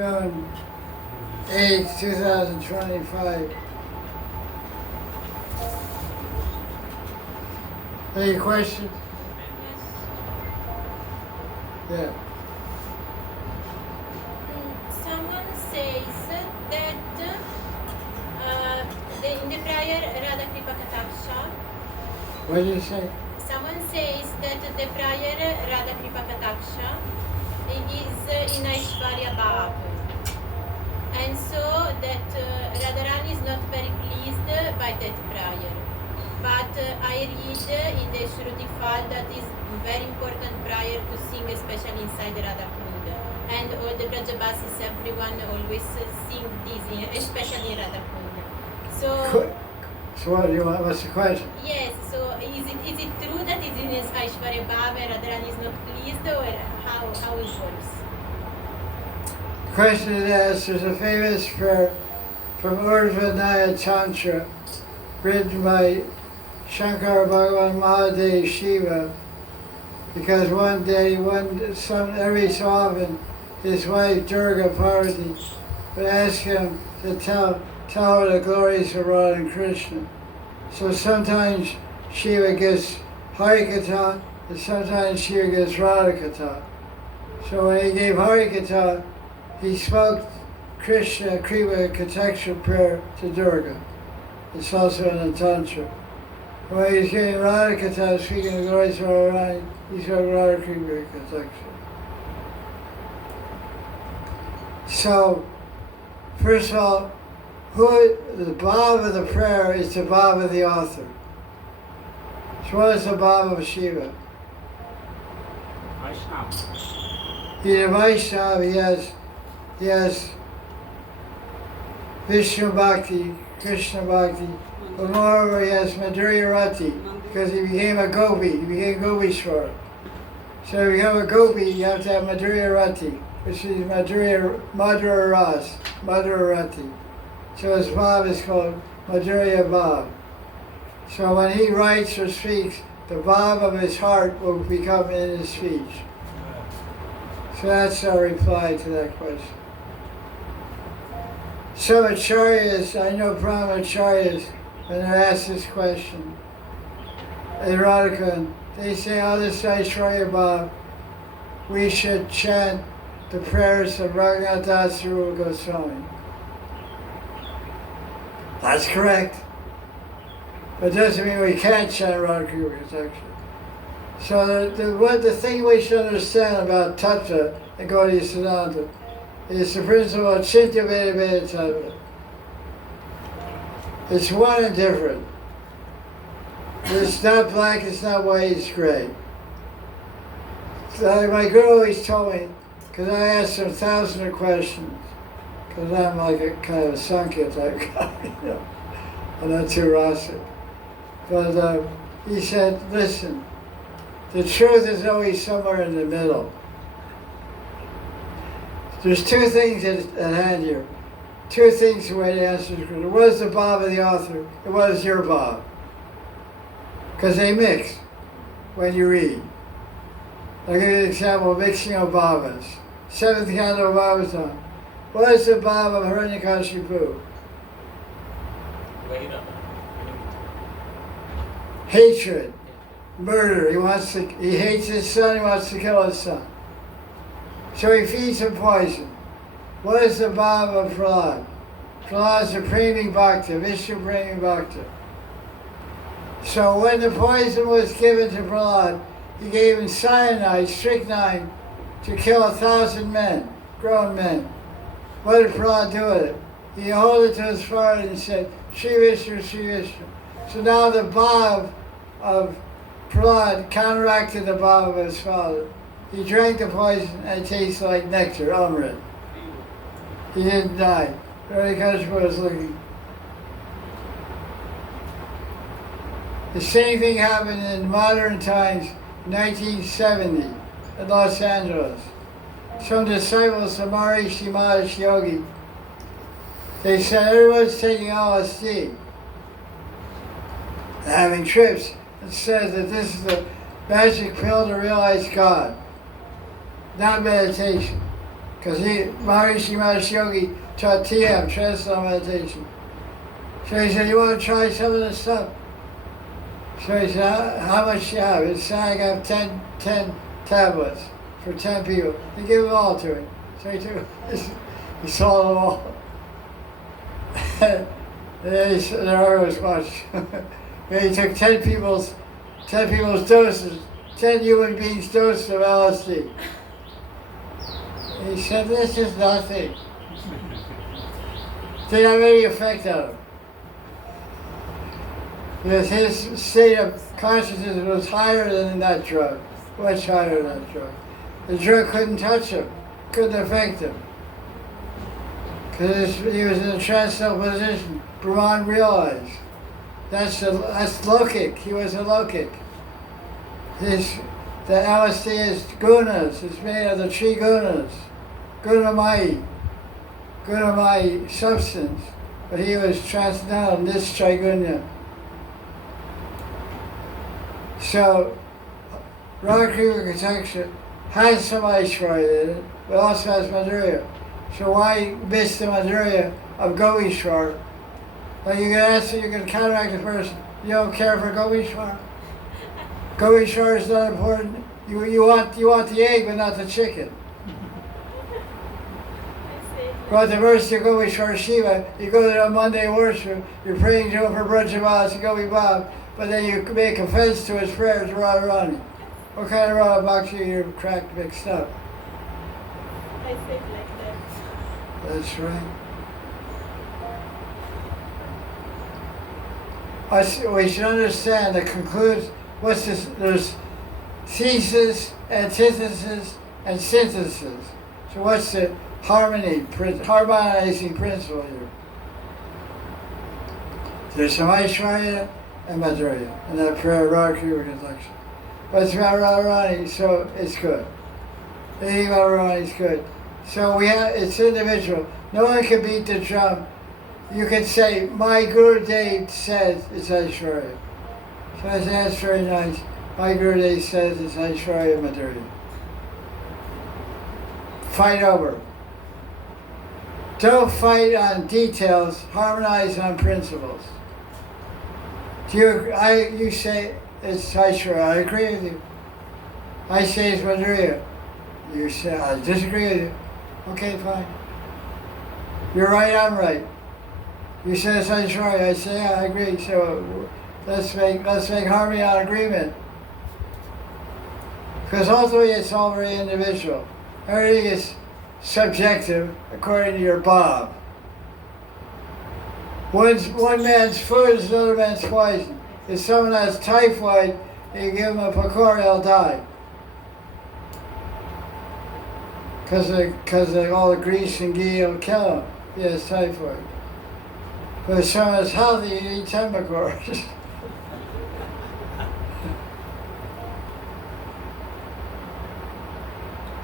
June 8, 2025. Any questions? Yeah. Someone says that in the prior Radha Katha, What did you say? someone says that the prior Radha Katha is in Aishwarya Bhav. And so that Radharani is not very pleased by that prayer. But I read in the Shruti file that is very important prayer to sing, especially inside Radha Kunda. And all the Brajabasis, everyone always sing this, especially in Radha Kunda. So what do you want? What's the question? Yes, so is it true that it is in Aishwarya Bhav and Radharani is not pleased, or how it works? The question is asked, there's a famous prayer from Urvanaya Tantra written by Shankar Bhagavan Mahadev Shiva, because one day, every so often, his wife Durga Parvati would ask him to tell her the glories of Radha and Krishna. So sometimes Shiva gives Hari Katha, and sometimes Shiva gives Radha Katha. So when he gave Hari Katha, he spoke Krishna Kripa Katakshara prayer to Durga. It's also in the Tantra. When he's giving Radha Katha, speaking of the glories of Radharani, he spoke Radha Kripa Katakshara. So, first of all, the bhav of the prayer is the bhav of the author. So what is the bhav of Shiva? He's a Vaishnava, he has Vishnu Bhakti, Krishna Bhakti, but moreover he has Madhurya Rati, because he became a gopi, he became Gopishwar. So to become a gopi, you have to have Madhurya Rati, which is Madhura Ras, Madhura Rati. So his bhav is called Madhurya Bhav. So when he writes or speaks, the bhav of his heart will become in his speech. So that's our reply to that question. Some acharyas, I know brahmacharyas, when they're asked this question, in Radha Kunda, they say, oh, this Aishwarya Bhav, we should chant the prayers of Raghunath Das Rupa Goswami. That's correct. But it doesn't mean we can't chant Radha Kripa Katakshara. So the thing we should understand about Tattva and Gaudiya Siddhanta is the principle of Chintya Veda Veda Tattva. It's one and different. It's not black, it's not white, it's gray. So my guru always told me, because I asked him thousands of questions, because I'm like a kind of a Sankhya type guy, you know. I'm not too rasic. But he said, listen, the truth is always somewhere in the middle. There's two things at hand here. Two things the way to answer this question. What is the bhav of the author, and what is your bhav? Because they mix when you read. I'll give you an example of mixing of bhavas. Seventh canto of Bhagavatam. What is the bhav of Hiranyakashipu? Hatred, murder. He hates his son, he wants to kill his son. So he feeds him poison. What is the bhav of Prahlad? Prahlad is a Premi Bhakta, Vishnu Premi Bhakta. So when the poison was given to Prahlad, he gave him cyanide, strychnine, to kill 1,000 men, grown men. What did Prahlad do with it? He held it to his forehead and said, Shri Vishnu, Shri Vishnu. So now the bhav of Prahlad counteracted the bhav of his father. He drank the poison and it tasted like nectar, Amrit. He didn't die. Hiranyakashipu was looking. The same thing happened in modern times, 1970, in Los Angeles. Some disciples of Maharishi Mahesh Yogi, they said everyone's taking LSD, having trips. It says that this is the magic pill to realize God, not meditation. Because Maharishi Mahesh Yogi taught TM, Transcendental Meditation. So he said, you want to try some of this stuff? So he said, how much do you have? He said, I got 10 tablets for 10 people. He gave them all to him. So he saw them all. And then he said, there was much. Then he took 10 people's doses, 10 human beings' doses of LSD. He said, this is nothing. Didn't have any effect on him. Because his state of consciousness was higher than that drug, much higher than that drug. The drug couldn't touch him, couldn't affect him. Because he was in a transcendental position. Brahman realized. That's lockic. He was a lockic. The LSD is gunas. It's made of the three gunas. Gunamai substance. But he was transcendental in this trigunya. So, Radha Kunda has some Aishwarya in it, but also has Madhurya. So why miss the Madhurya of Govishwar? Like you can counteract the person. You don't care for Govishwar. Govishwar is not important. You want the egg, but not the chicken. But the mercy of Govishwar Shiva, you go there on Monday worship, you're praying to him for Brajavas and Gopi Bab, but then you make offense to his prayers, Radharani. What kind of Radha Bhakti you're cracked mixed up? I think like that. That's right. We should understand the conclusion. What's this? There's thesis, antithesis, and synthesis. So what's the harmonizing principle here? There's some Aishwarya and Madhurya, and that prayer Radha Kunda. But it's about Radharani, so it's good. Anything about Radharani is good. So it's individual. No one can beat the drum. You can say, my Gurudev says it's Aishwarya. So I say, that's very nice. My Gurudev says it's Aishwarya Madhurya. Fight over. Don't fight on details, harmonize on principles. You say it's Aishwarya, I agree with you. I say it's Madhurya. You say, I disagree with you. Okay, fine. You're right, I'm right. You say it's Aishwarya, I say, yeah, I agree. So let's make harmony on agreement. Because ultimately it's all very individual. Everything is subjective according to your Bob. One man's food is another man's poison. If someone has typhoid, you give him a pakora, he'll die. Because of all the grease and ghee will kill him. He has typhoid. But if someone is healthy, you eat 10 pakoras.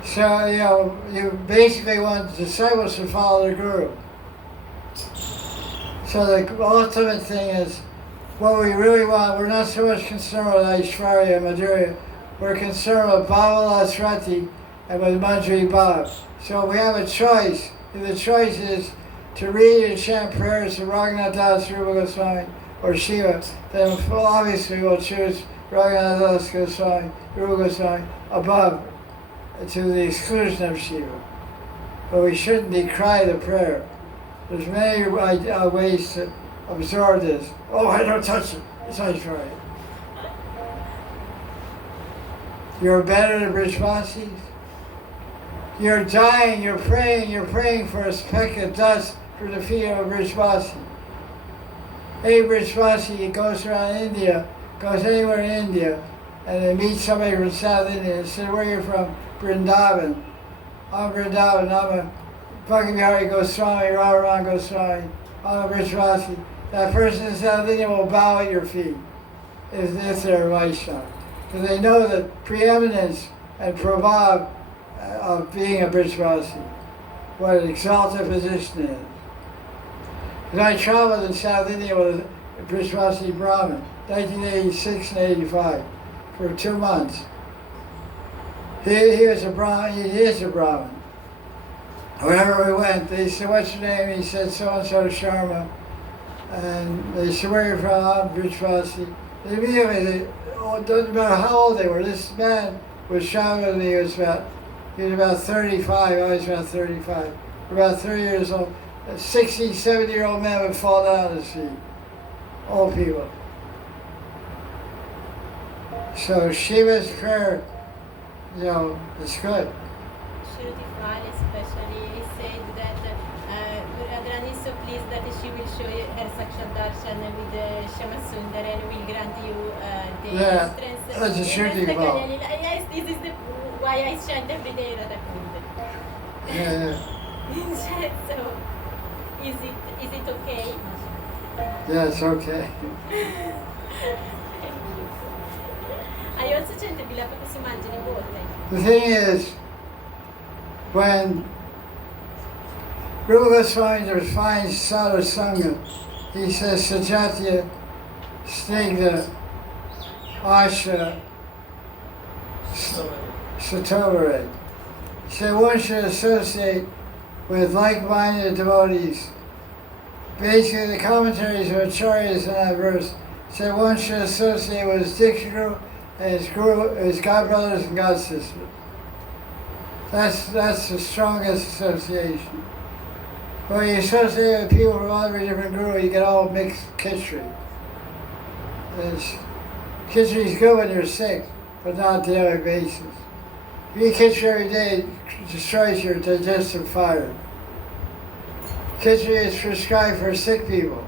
So, you basically want disciples to follow the Guru. So the ultimate thing is, what we really want, we're not so much concerned with Aishwarya and Madhurya, we're concerned with Bhavalasrati and with Manjari Bhav. So we have a choice. If the choice is to read and chant prayers to Raghunath Das, Rupa Goswami, or Shiva, then obviously we'll choose Raghunath Das Goswami, Rupa Goswami, above, to the exclusion of Shiva. But we shouldn't decry the prayer. There's many ways to absorb this. Oh, I don't touch it. It's Aishwarya. You're better than Brajvasis. You're dying, you're praying for a speck of dust for the feet of a Brajvasi. Any Brajvasi goes around India, goes anywhere in India, and they meet somebody from South India and says, where are you from? Vrindavan. I'm Vrindavan, I'm a Bhakti Hari Goswami, Radharani Goswami, I'm a Brajvasi. That person in South India will bow at your feet if they're Vaishnava. Because they know the preeminence and prabhav of being a Brajvasi, what an exalted position it is. Because I traveled in South India with a Brajvasi Brahmin, 1986 and 85, for 2 months. He was a Brahmin, he is a Brahmin. wherever we went, they said, "What's your name?" He said, "So-and-so Sharma." And they said, "Where are you from?" "I'm Brijvasi." Immediately, doesn't matter how old they were, this man was Sharma when he was about 35, I was about 35. About 30 years old. A 60, 70-year-old man would fall down to see. Old people. So Shiva's prayer, it's good. Shruti Fal especially said that Radharani is so pleased that she will show you her Sakshat Darshan with Shama Sundar and will grant you the strength. That's a Shruti Fal. Yes, this is why I chant every day Radha Kunda. Yeah. So, is it okay? Yeah, it's okay. I also chant Bila perché si mangiano botte. The thing is, when Rupa Goswami defines sadhu sangha, he says sajatya, snigdha, asha, satovare. He said one should associate with like-minded devotees. Basically, the commentaries of acharyas in that verse said one should associate with his Diksha Guru and his Guru, his God brothers and God sisters. That's the strongest association. When you associate with people from all every different guru, you get all mixed khichdi. Khichdi is good when you're sick, but not on a daily basis. If you eat khichdi every day, it destroys your digestive fire. Khichdi is prescribed for sick people.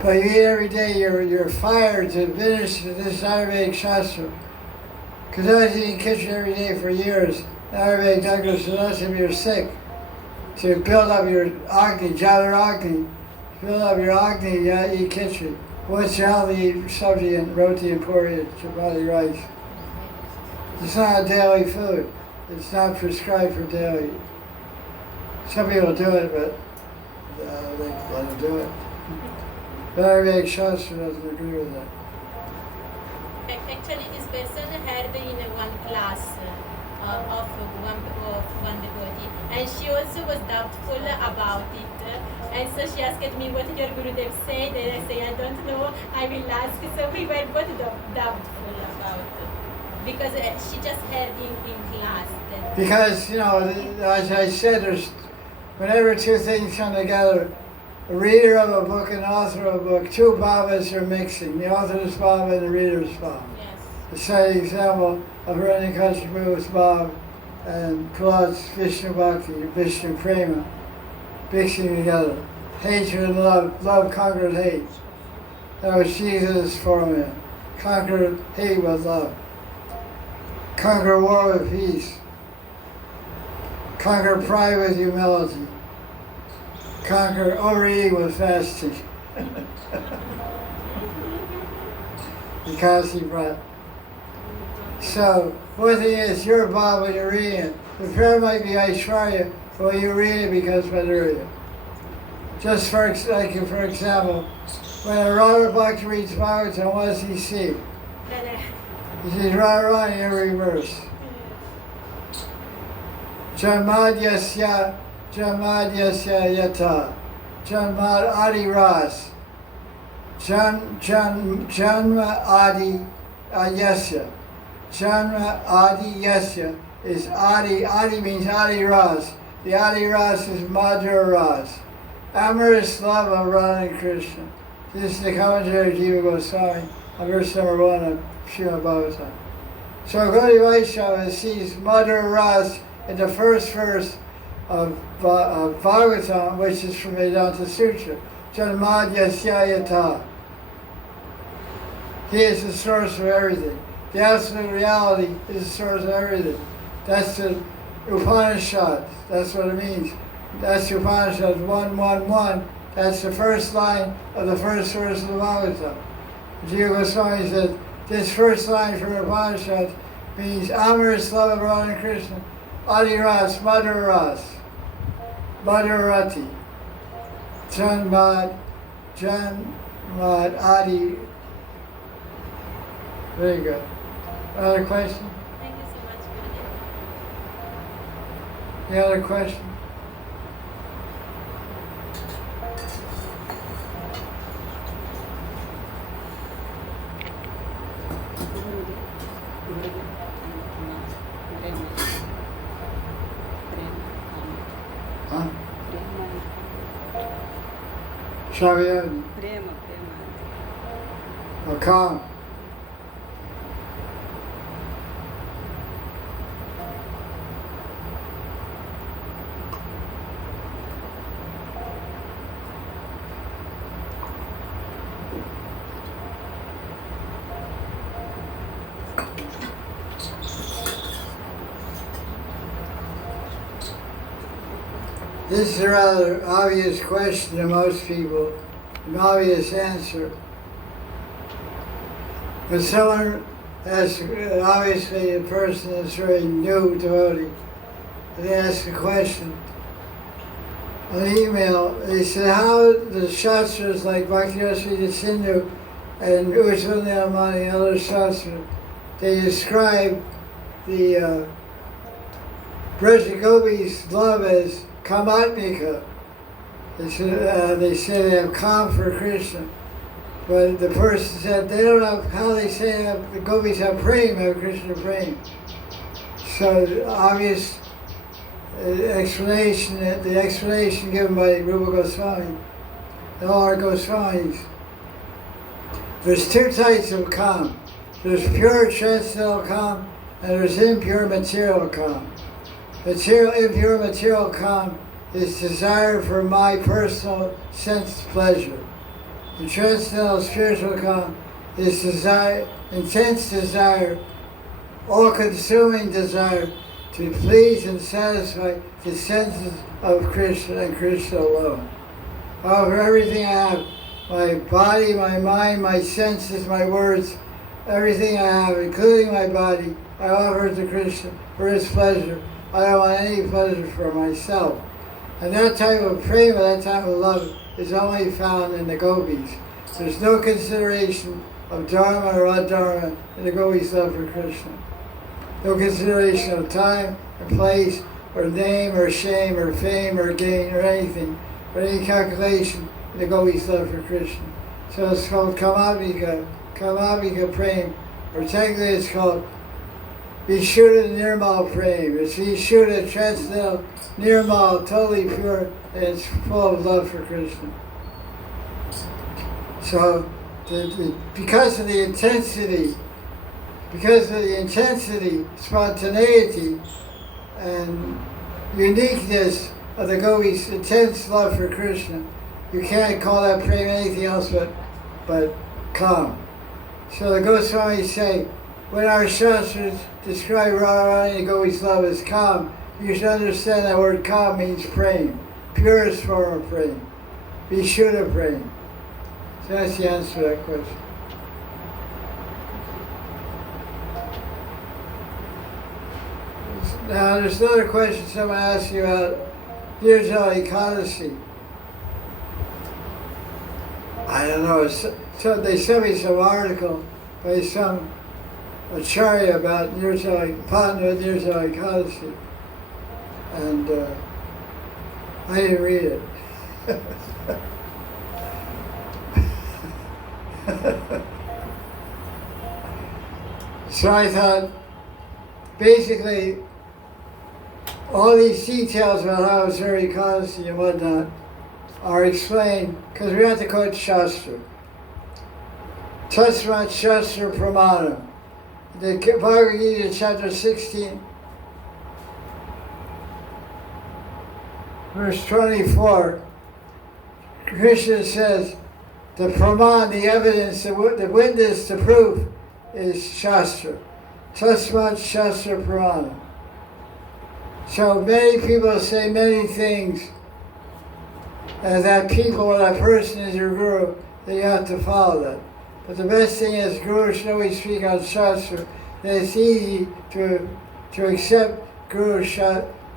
But you eat every day, you're fired to finish this Ayurvedic Shastra. Because I was eating khichdi every day for years. The Ayurvedic doctor said, that's if you're sick. To build up your Agni, Jala Agni. Build up your Agni, you gotta eat khichdi. Once you healthy, eat sabji and roti and puri and chapati rice. It's not a daily food. It's not prescribed for daily. Some people do it, but they let them do it. But Ayurvedic Shastra doesn't agree with that. Actually, this person heard in one class of one devotee, and she also was doubtful about it. And so she asked me, what did your Gurudev say? And I say, I don't know, I will ask. So we were both doubtful about it. Because she just heard in class. Because, as I said, whenever two things come together, a reader of a book and author of a book, two Babas are mixing. The author's Baba and the reader's Baba. Yes. The same example of Hiranyakashipu's Baba and Prahlada's Vishnu Bhakti, Vishnu Prema, mixing together. Hatred and love. Love conquered hate. That was Jesus' formula. Conquer hate with love. Conquer war with peace. Conquer pride with humility. Conquer overeating with fasting. Because he brought. So, one thing is, you're Bob when you're reading it. The prayer might be Aishwarya, but when you read it becomes Madhurya. Just for example, when a Radha Bhakta reads Bhagavatam, what does he see? He sees Radharani in every verse. Janmadyasya yata. Janmad adi ras. Janma adi yasya. Janma adi yasya is adi. Adi means adi ras. The adi ras is madhura ras. Amorous love of Radha and Krishna. This is the commentary of Jiva Goswami on verse number 1 of Srimad Bhagavatam. So Gaudiya Vaisnava sees madhura ras in the first verse of Bhagavatam, which is from Vedanta Sutra. Janmadyasya yata. He is the source of everything. The absolute reality is the source of everything. That's the Upanishads. That's what it means. That's the Upanishads 111. That's the first line of the first verse of the Bhagavatam. Jiva Goswami said, this first line from the Upanishads means amorous love of Radha and Krishna. Adi ras, madhura ras, madhurati, janmad, adi. Very good. Another question? Thank you so much, Gurudev. Any other question? Huh? Shavyad? Prema. Or calm? This is a rather obvious question to most people, an obvious answer. But someone asks, obviously a person is very new devotee, they ask a question on email. They said, how the shastras like Bhakti-rasa Sindhu and Usvanayamani and other shastras, they describe the Braja Gopis' love as Kamatmika. They say they have calm for Krishna. But the person said they don't have, how they say the Gopis have prema, have Krishna prema. So the obvious explanation, the explanation given by Rupa Goswami, and all our Goswamis, there's two types of calm. There's pure transcendental calm, and there's impure material calm. Impure material calm is desire for my personal sense pleasure. The transcendental spiritual calm is desire, intense desire, all-consuming desire to please and satisfy the senses of Krishna and Krishna alone. However, everything I have, my body, my mind, my senses, my words, everything I have, including my body, I offer to Krishna for his pleasure. I don't want any pleasure for myself. And that type of prema, that type of love, is only found in the gopis. There's no consideration of dharma or adharma in the gopis' love for Krishna. No consideration of time or place or name or shame or fame or gain or anything, or any calculation in the gopis' love for Krishna. So it's called Kamabhika prema, or technically it's called Vishuddha Nirmal Prem. It's Vishuddha, transcendental, Nirmal, totally pure, and it's full of love for Krishna. So, because of the intensity, spontaneity, and uniqueness of the gopis' intense love for Krishna, you can't call that prem anything else but calm. So the Goswamis say, when our shastras describe Radharani and Gopis' love as calm, you should understand that word calm means prem, purest form of prem, Vishuddha prem. So that's the answer to that question. Now there's another question someone asked you about Jaya Jaya Ekadasi. I don't know, so they sent me some article by some Acharya about Patna Nirjala Ekadasi, and I didn't read it. So I thought, basically, all these details about how it's Hari Katha and whatnot are explained, because we have to quote Shastra. Tasmat Shastra Pramanam. The Bhagavad Gita, chapter 16, verse 24, Krishna says, the praman, the evidence, the witness, the proof is Shastra. Tasmat Shastra Pramana. So many people say many things, and that people or that person is your guru, then you have to follow that. But the best thing is, Guru should always speak on Shastra. Then it's easy to accept Guru,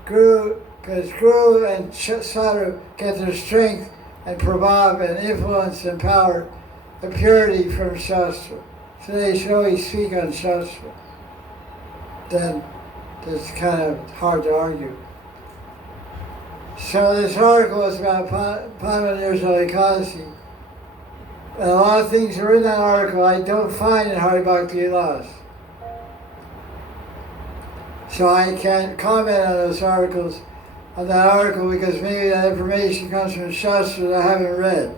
because Guru and Sadhu get their strength and prabhav and influence and power, the purity from Shastra. So they should always speak on Shastra. Then it's kind of hard to argue. So this article is about Panvanirjala Ekadasi. And a lot of things that are in that article I don't find in Hari Bhakti Vilas. So I can't comment on those articles, on that article, because maybe that information comes from Shastras I haven't read.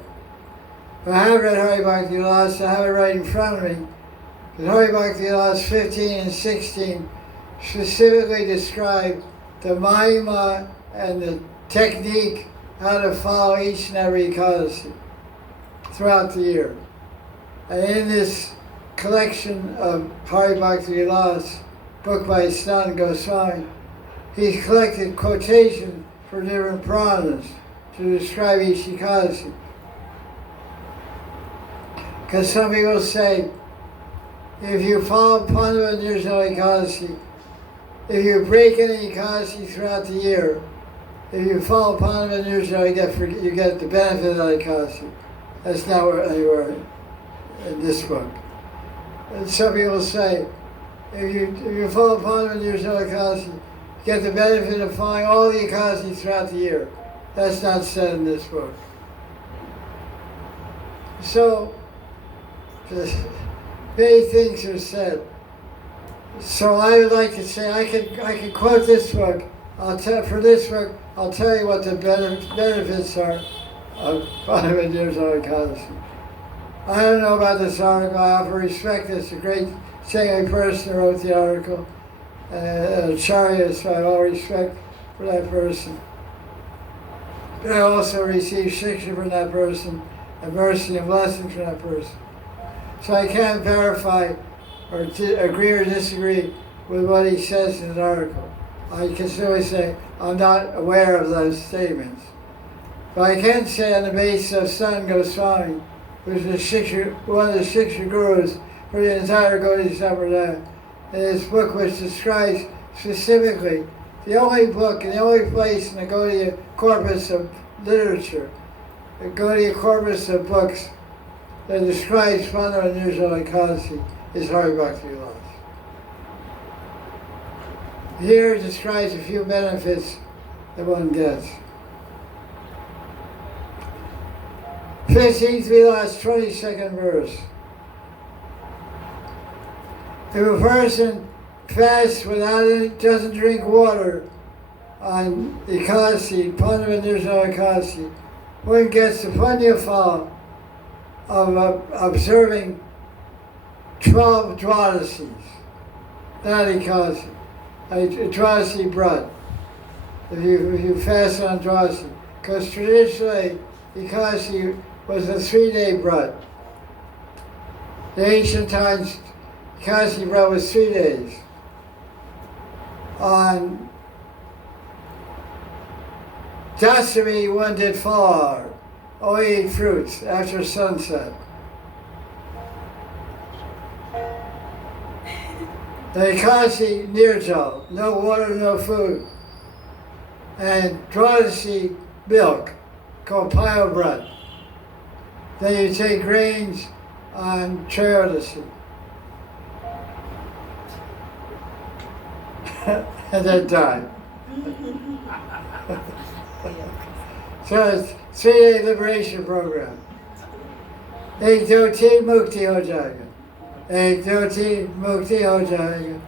But I have read Hari Bhakti Vilas, I have it right in front of me. The Hari Bhakti Vilas 15 and 16 specifically describe the mahima and the technique how to follow each and every Ekadasi throughout the year. And in this collection of Hari Bhakti Vilas, book by Sanatana Goswami, he's collected quotations for different Puranas to describe each Ekadasi. Because some people say, if you follow Panvanirjala Ekadasi, if you break any Ekadasi throughout the year, if you follow Panvanirjala, you get the benefit of that Ekadasi. That's not anywhere in this book. And some people say, if you follow Panvanirjala Ekadasi, you get the benefit of following all the Ekadasi throughout the year. That's not said in this book. So, many things are said. So I would like to say, I could quote this book. For this book, I'll tell you what the benefits are of Panvanirjala Ekadasi. I don't know about this article. I offer respect. It's a great saintly person who wrote the article, Acharya, so I have all respect for that person. But I also receive shiksha from that person, and mercy and blessing from that person. So I can't verify or agree or disagree with what he says in an article. I can simply say I'm not aware of those statements. But I can say on the basis of Sanatana Goswami, who's one of the Shiksha gurus for the entire Gaudiya Sampradaya, in his book which describes specifically the only book and the only place in the Gaudiya corpus of literature, the Gaudiya corpus of books that describes Panvanirjala Ekadasi is Hari Bhakti Vilas. Here it describes a few benefits that one gets. 15th Vilas, 22nd verse. If a person fasts doesn't drink water on Ekadasi, Panvanirjala Ekadasi, one gets the punya phala of observing 12 Dwadasis, not Ekadasi, a Dwadasi Brat, if you fast on Dwadasi. Because traditionally, Ekadasi was a 3-day Brat. In ancient times, Ekadasi Brat was 3 days. On Dasami, one did falahar, only ate fruits after sunset. The Ekadasi nirjal, no water, no food. And Dwadasi milk, called Payobrat. Then you take grains on Trayodasi. And then die. So it's 3-day liberation program. Ek dhoti mukti ho jayega. Ek dhoti mukti ho jayega.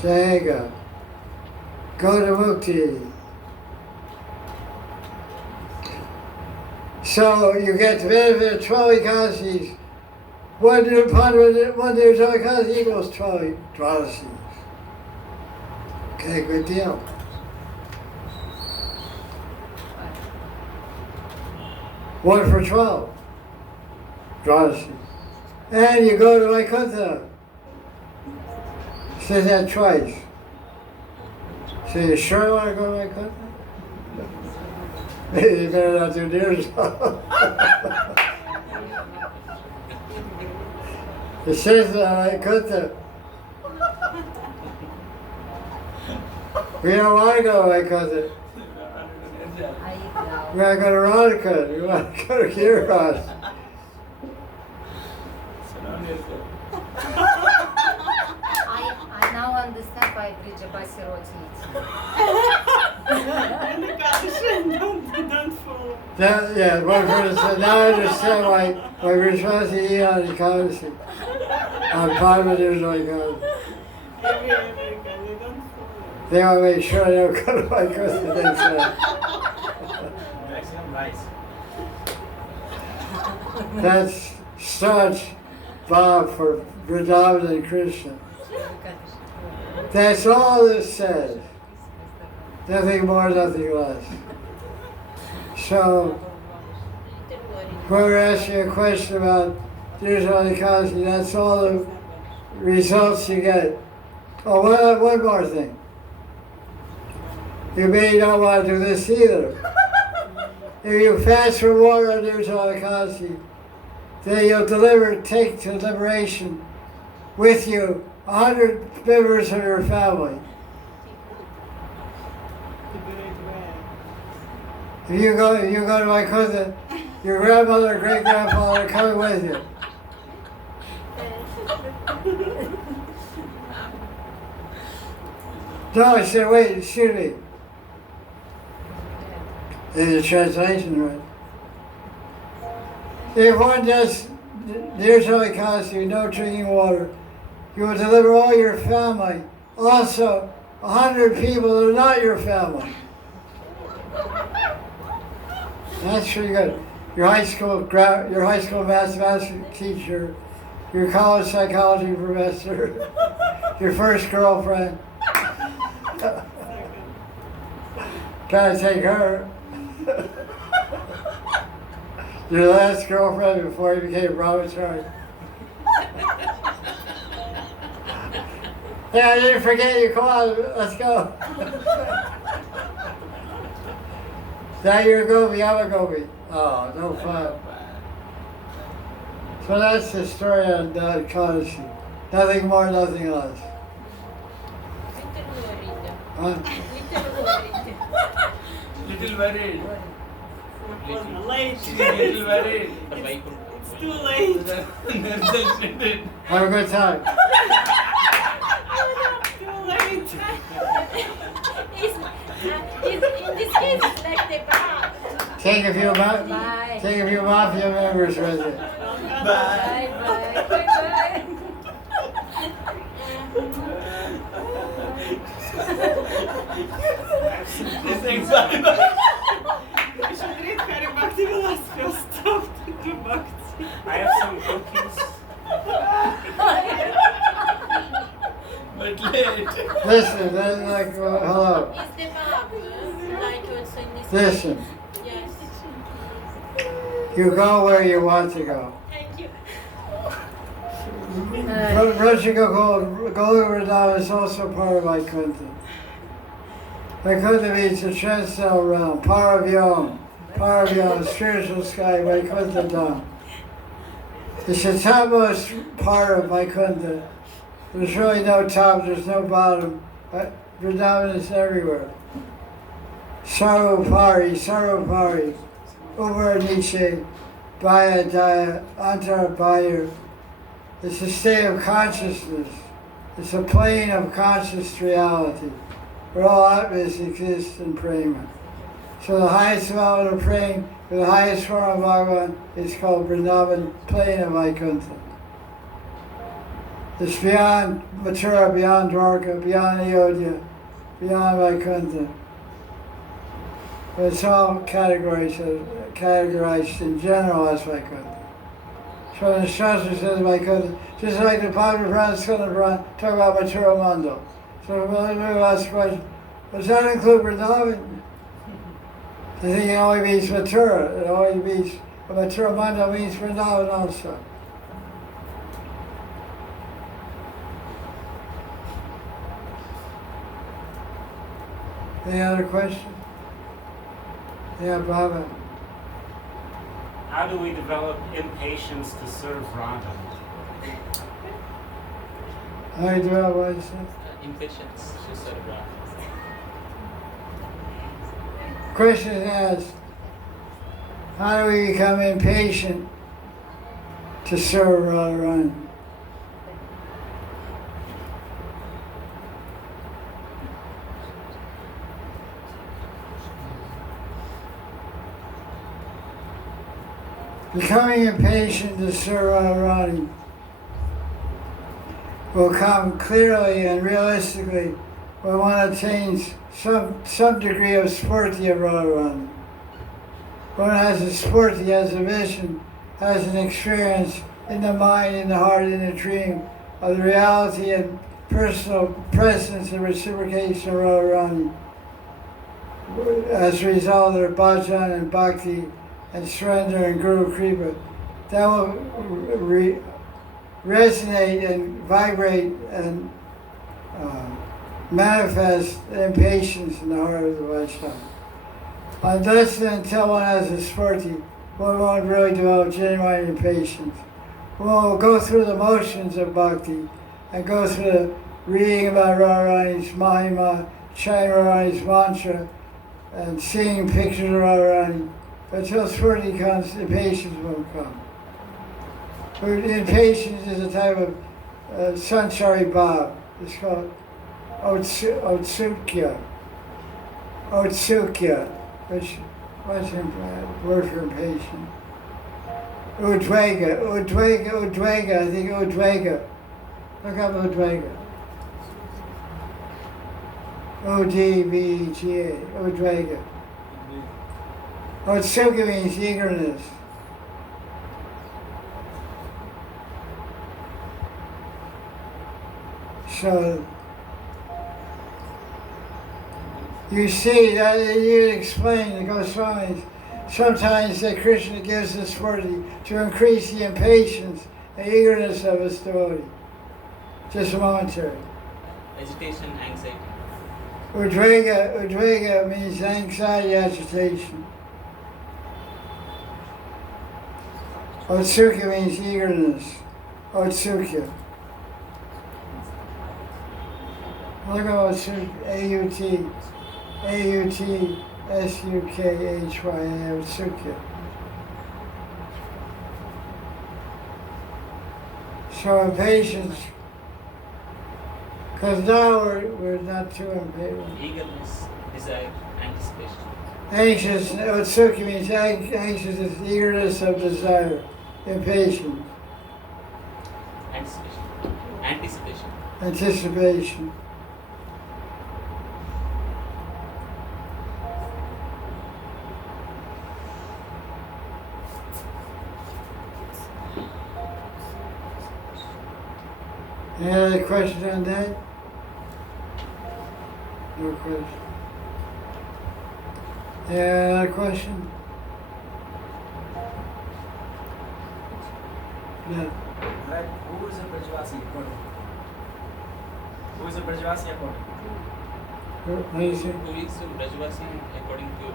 Jayega. Go to mukti. So you get the benefit of 12 Ekadasis. One year's Ekadasi equals 12 Dwadasis. Okay, good deal. One for 12 Dwadasis. And you go to Vaikuntha. Say that twice. Say, you sure want to go to Vaikuntha? You better not do near yourself. It says that Vaikuntha. We don't want to go to Vaikuntha. We want to go to Radha Kunda. We want to go to Kirpas. I now understand why Bridge Basiroti Yeah, one person said, now I understand why we're supposed to eat on Ekadasi. On Parvati's Ekadasi. They want to make sure they don't go to my Krishna next time. Maximum rice. That's such Bob for Vrindavan and Krishna. That's all this says. Nothing more, nothing less. So, whoever asks you a question about Dirjali Kasi, that's all the results you get. Oh, one more thing. You may not want to do this either. If you fast for water on Dirjali Kasi, then you'll take to liberation with you 100 members of your family. If you go to my cousin, your grandmother and great-grandfather are coming with you. No, I said, wait, excuse me. There's a translation, right? If one does Dirjali Kasi, no drinking water, you will deliver all your family. Also, 100 people that are not your family. That's pretty good. Your high school mathematics teacher, your college psychology professor, your first girlfriend. Gotta take her. Your last girlfriend before you became brahmachari. Yeah, I didn't forget you. Come on, let's go. Now you're a gopi, I'm a gopi. Oh, no fun. So that's the story on Kadasi. Nothing more, nothing less. Huh? Little worried. Late. Little worried. It's too late. Have a good time. Too late. In this case, it's like the bar. Take a few Bye. take a few mafia members with you. Bye. Bye. This anxiety. You should read Hari Bhakti philosophy or stop to do Bhakti. I have some cookies. But late. Listen, then hello. Is the bar like also in this Listen, Yes. you go where you want to go. Thank you. Gaudiya Vaisnava is also part of Vaikuntha. Vaikuntha means the transcendental realm, Paravyam, spiritual sky, Vaikuntha Dham. It's the topmost part of Vaikuntha. There's really no top, there's no bottom. Vrindavan is everywhere. Sarvapari, Uber Niche, Baya Daya, Antara Baya. It's a state of consciousness. It's a plane of conscious reality, where all atmas exist in prema. So the highest level of prema, the highest form of Bhagavan, is called Vrindavan, plane of Vaikuntha. It's beyond Mathura, beyond Dwarka, beyond Ayodhya, beyond Vaikuntha. But it's all categorized in general as Vaikuntha. So when the Shastra says Vaikuntha, just like the Bhagavad Puran, Skanda Puran, talk about Mathura Mandal. So when we ask the question, does that include Vrindavan? I think it only means Mathura. It only means, Mathura Mandal means Vrindavan also. Any other question? Yeah, Baba. How do we develop impatience to serve Radha? How do you do it, what you say? Impatience, she said Radha. Question is, how do we become impatient to serve Radharani? Becoming impatient to serve Radharani will come clearly and realistically when one attains some degree of spurti of Radharani. One has a spurti, has a vision, has an experience in the mind, in the heart, in the dream of the reality and personal presence and reciprocation of Radharani as a result of their bhajan and bhakti and surrender and Guru Kripa. That will resonate and vibrate and manifest impatience in the heart of the Vaishnava. Unless and until one has a spurti, one won't really develop genuine impatience. One will go through the motions of bhakti and go through the reading about Radharani's mahima, chanting Radharani's mantra, and seeing pictures of Radharani. But until spurti comes, impatience won't come. Impatience is a type of sanchari bhav. It's called otsukya. Otsukya, which what's the word for impatient? Udvega, I think udvega. Look up udvega. O-D-V-E-G-A, udvega. Otsukya means eagerness. So you see that you explain the Goswamis sometimes that Krishna gives this spurti to increase the impatience and eagerness of his devotee. Just momentary. Agitation, anxiety. Udvega means anxiety, agitation. Otsukya means eagerness. Otsukya. Look at Otsukya, A-U-T, A-U-T-S-U-K-H-Y-A, Otsukya. So impatience, because now we're not too impatient. Eagerness, desire, anticipation. Anxious, Otsukya means anxious is eagerness of desire, impatience, Anticipation. anticipation. Any other questions on that? No question. Any other question? No. Right. Who is a Brajvasi according? Who is a Brajvasi according? What do you say? Who is Brajvasi according to you?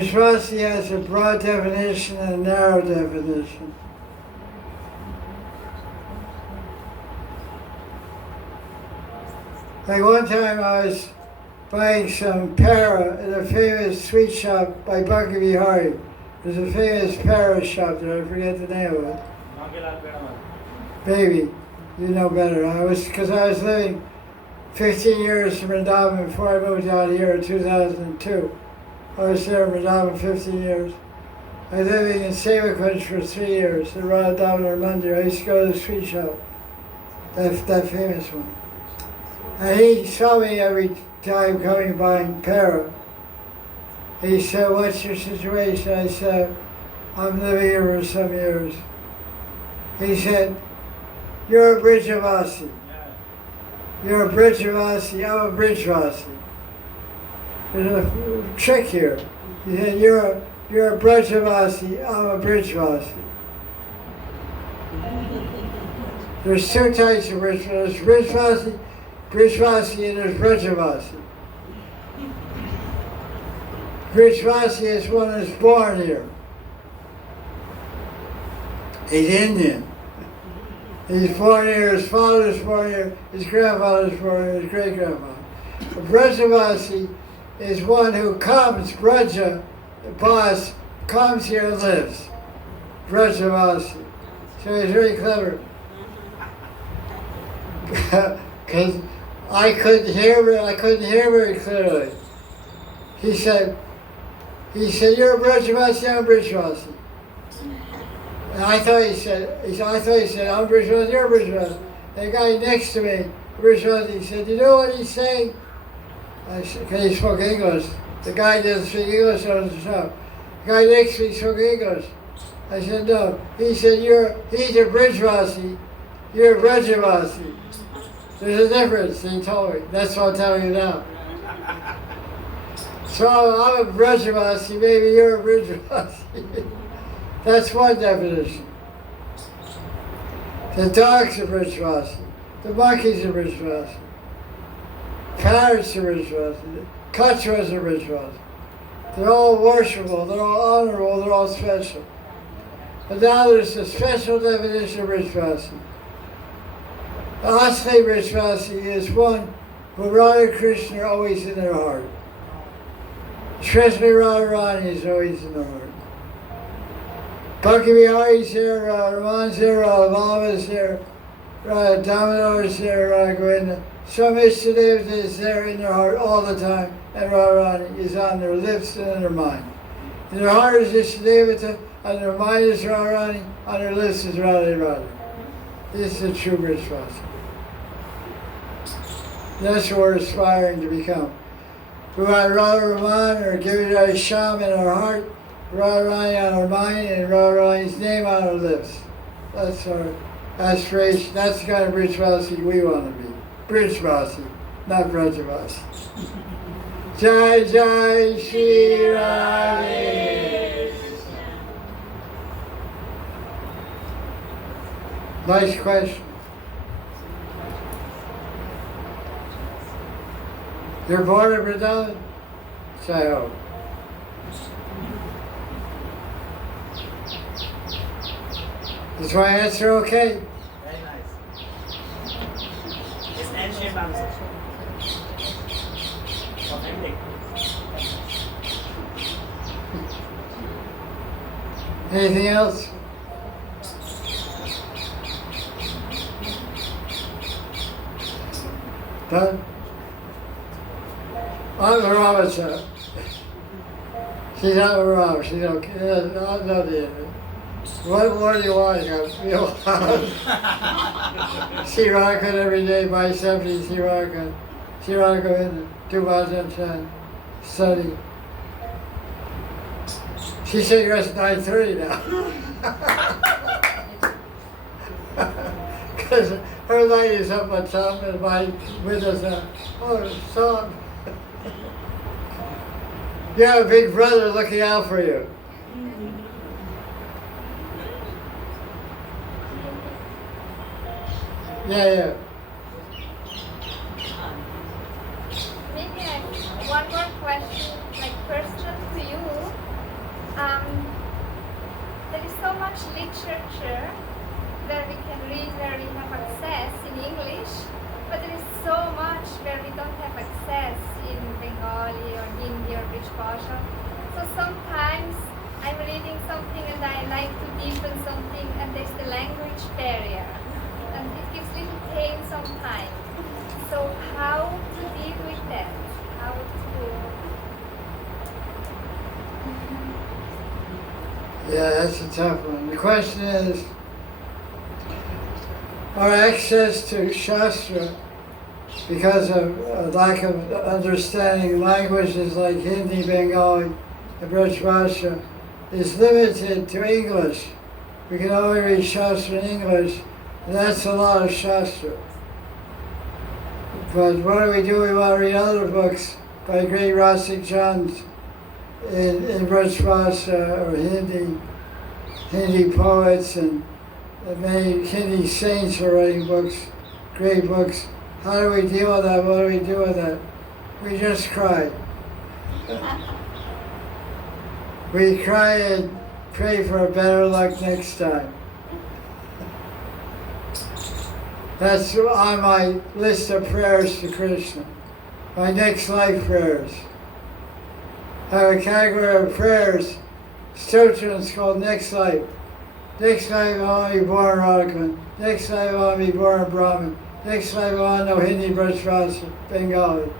Vishwasi has a broad definition and a narrow definition. Like one time I was buying some para at a famous sweet shop by Bhakti Hari. There's a famous para shop there, I forget the name of it. Baby, you know better. Because I was living 15 years in Vrindavan before I moved out here in 2002. I was there in Vrindavan 15 years. I was living in Sevakunj for 3 years, in Radha Damodar Mandir. I used to go to the sweet shop, that famous one. And he saw me every time coming buying para. He said, "What's your situation?" I said, "I'm living here for some years." He said, "You're a Brijavasi. You're a Brijavasi, I'm a Brijavasi. There's a trick here." He said, you're a Brijavasi, I'm a Brijavasi. There's two types of Brijavasi. There's Brijavasi and there's Brijavasi. Brijavasi is one that's born here. He's Indian. He's born here, his father's born here, his grandfather's born here, his great-grandfather. A Brijavasi is one who comes, Braja, the boss, comes here and lives. Brajavasi. So he's very clever. Because I couldn't hear very clearly. He said, He said, "You're a Brajavasi, I'm Brajavasi." And I thought he said, "I'm Brajavasi, you're Brajavasi." The guy next to me, Brajavasi, he said, "You know what he's saying?" I said, because he spoke English. The guy doesn't speak English on the show. The guy next to me spoke English. I said, "No." He said, he's a Brajavasi, you're a Brajavasi. There's a difference, he told me. That's what I'm telling you now. So I'm a Brajavasi, maybe you're a Brajavasi. That's one definition. The dogs are Brajavasi. The monkeys are Brajavasi. Parrots are Brajavasi. Kachras are Brajavasi. They're all worshipful, they're all honorable, they're all special. But now there's a special definition of Brajavasi. The Asli Brajavasi is one who Radha Krishna are always in their heart. Especially Radharani is always in their heart. Bhakti Vihari's there, Raman's there, Vallabha's there, Damodar's there, Govinda. Some Ishtadevata is there in their heart all the time, and Radharani is on their lips and in their mind. In their heart is Ishtadevata, on their mind is Radharani, on their lips is Radha Radha. This is the true Brajavasi. That's what we're aspiring to become. We want Radha Raman or Gaudiya Sham in our heart, Radharani on our mind, and Radharani's name on our lips. That's our aspiration. That's the kind of Brajavasi we want to be. Brajavasi, not Brajavasi. Jaya Jaya Sri Radhe. Nice question. You're born in Madan? Say oh. Is my answer okay? Very nice. It's ancient answer. Authentic. Anything else? Done? I'm a Ramachan. She's not a Ram, she's okay. I'm not the end. What more do you want? I feel Sri Radha every day, by 70, Sri Radha. Sri Radha in 2010, study. She said you're at 9:30 now. Because her light is up on top and my window's up. Oh, song. You have a big brother looking out for you. Yeah. Maybe I have one more question, like personal to you. There is so much literature where we can read, where we have access in English, but there is so much where we don't have access in Bengali or Hindi or British Bhasha. So sometimes I'm reading something and I like to deepen something and there's the language barrier. And it gives little pain sometimes. So how to deal with that? How to... Yeah, that's a tough one. The question is, our access to Shastra, because of a lack of understanding languages like Hindi, Bengali, and British Bhasha, is limited to English. We can only read Shastra in English, and that's a lot of Shastra. But what do? We want to read other books by great Rasik Chand in British Bhasha or Hindi poets, and many Hindi saints are writing books, great books. How do we deal with that? What do we do with that? We just cry. We cry and pray for better luck next time. That's on my list of prayers to Krishna. My next life prayers. I have a category of prayers, stotrans called next life. Next life I want to be born Radha. Next life I want to be born Brahmin. Next life I want to know Hindi, British Bhasha, Bengali.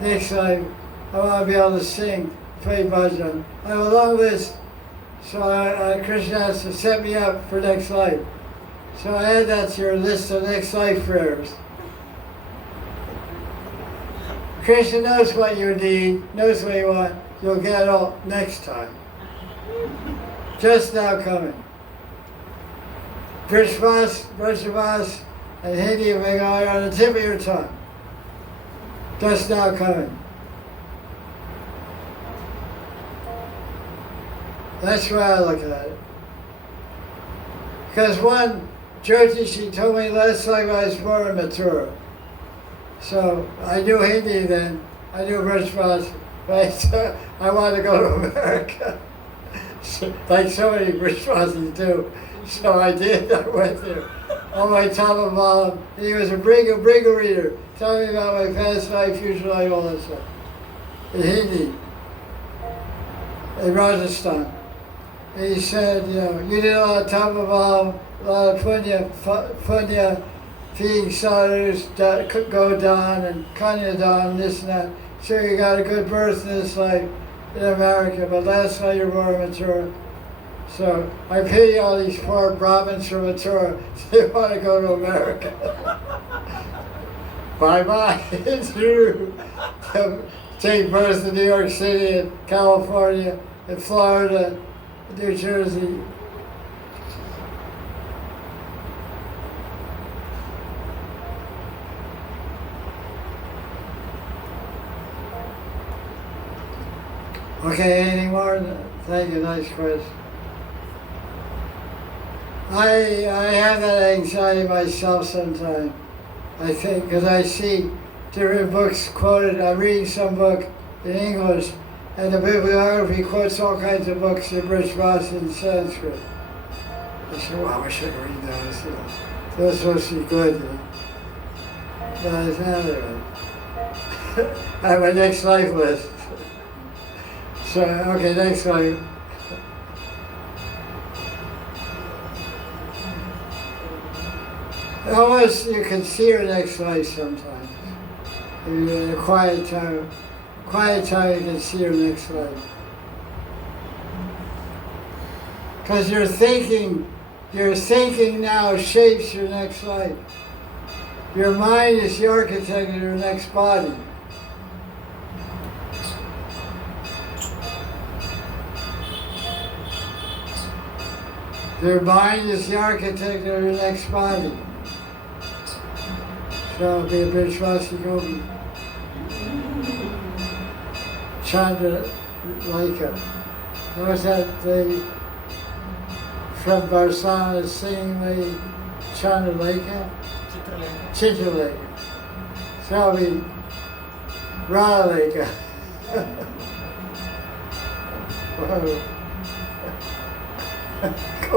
Next life I want to be able to sing play bhajan. I have a long list, so Krishna has to set me up for next life. So add that to your list of next life prayers. Krishna knows what you need, knows what you want. You'll get it all next time. Just now coming. Brajavas, and Hindi and Bengali are on the tip of your tongue. Just now coming. That's why I look at it. Because one Jyotishi told me last time I was born in Mathura. So I knew Hindi then, I knew Brajavas, but I wanted to go to America. Like so many Brajavasis do. So I did, I went there. On my top of all, he was a bringer reader, telling me about my past life, future life, all that stuff. In Hindi, in Rajasthan. And he said, you did a lot of top of all, a lot of punya, feeding sadhus, Godan and Kanyadan, this and that. So you got a good birth in this life in America, but last night you were born in Mathura. So I pity all these poor Brahmins from Mathura. They want to go to America. Bye-bye. It's true. Take birth in New York City and California and Florida, New Jersey. Okay, anything more? Thank you, nice question. I have that anxiety myself sometimes, I think, because I see different books quoted. I'm reading some book in English, and the bibliography quotes all kinds of books in Brajavasi and Sanskrit. I said, wow, I should read those. Those supposed to be good. But it's not right. I have my next life list. So, okay, next life. Almost you can see your next life sometimes. If you're in a quiet time you can see your next life. Because your thinking now shapes your next life. Your mind is the architect of your next body. Your mind is the architect of your next body. So I'll be a Brajavasi Gopi. Chandra Laika. Notice that they, from Barsana, is singing the Chandra Laika? Chitra Laika. So I'll be Radha Laika. Whoa. Go,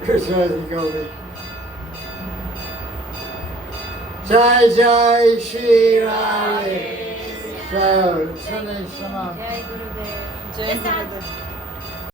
Brajavasi Gopi. Jaya Jaya Sri Radhe. So, Sunday Sama. Jai Gurudev. Jai Gurudev.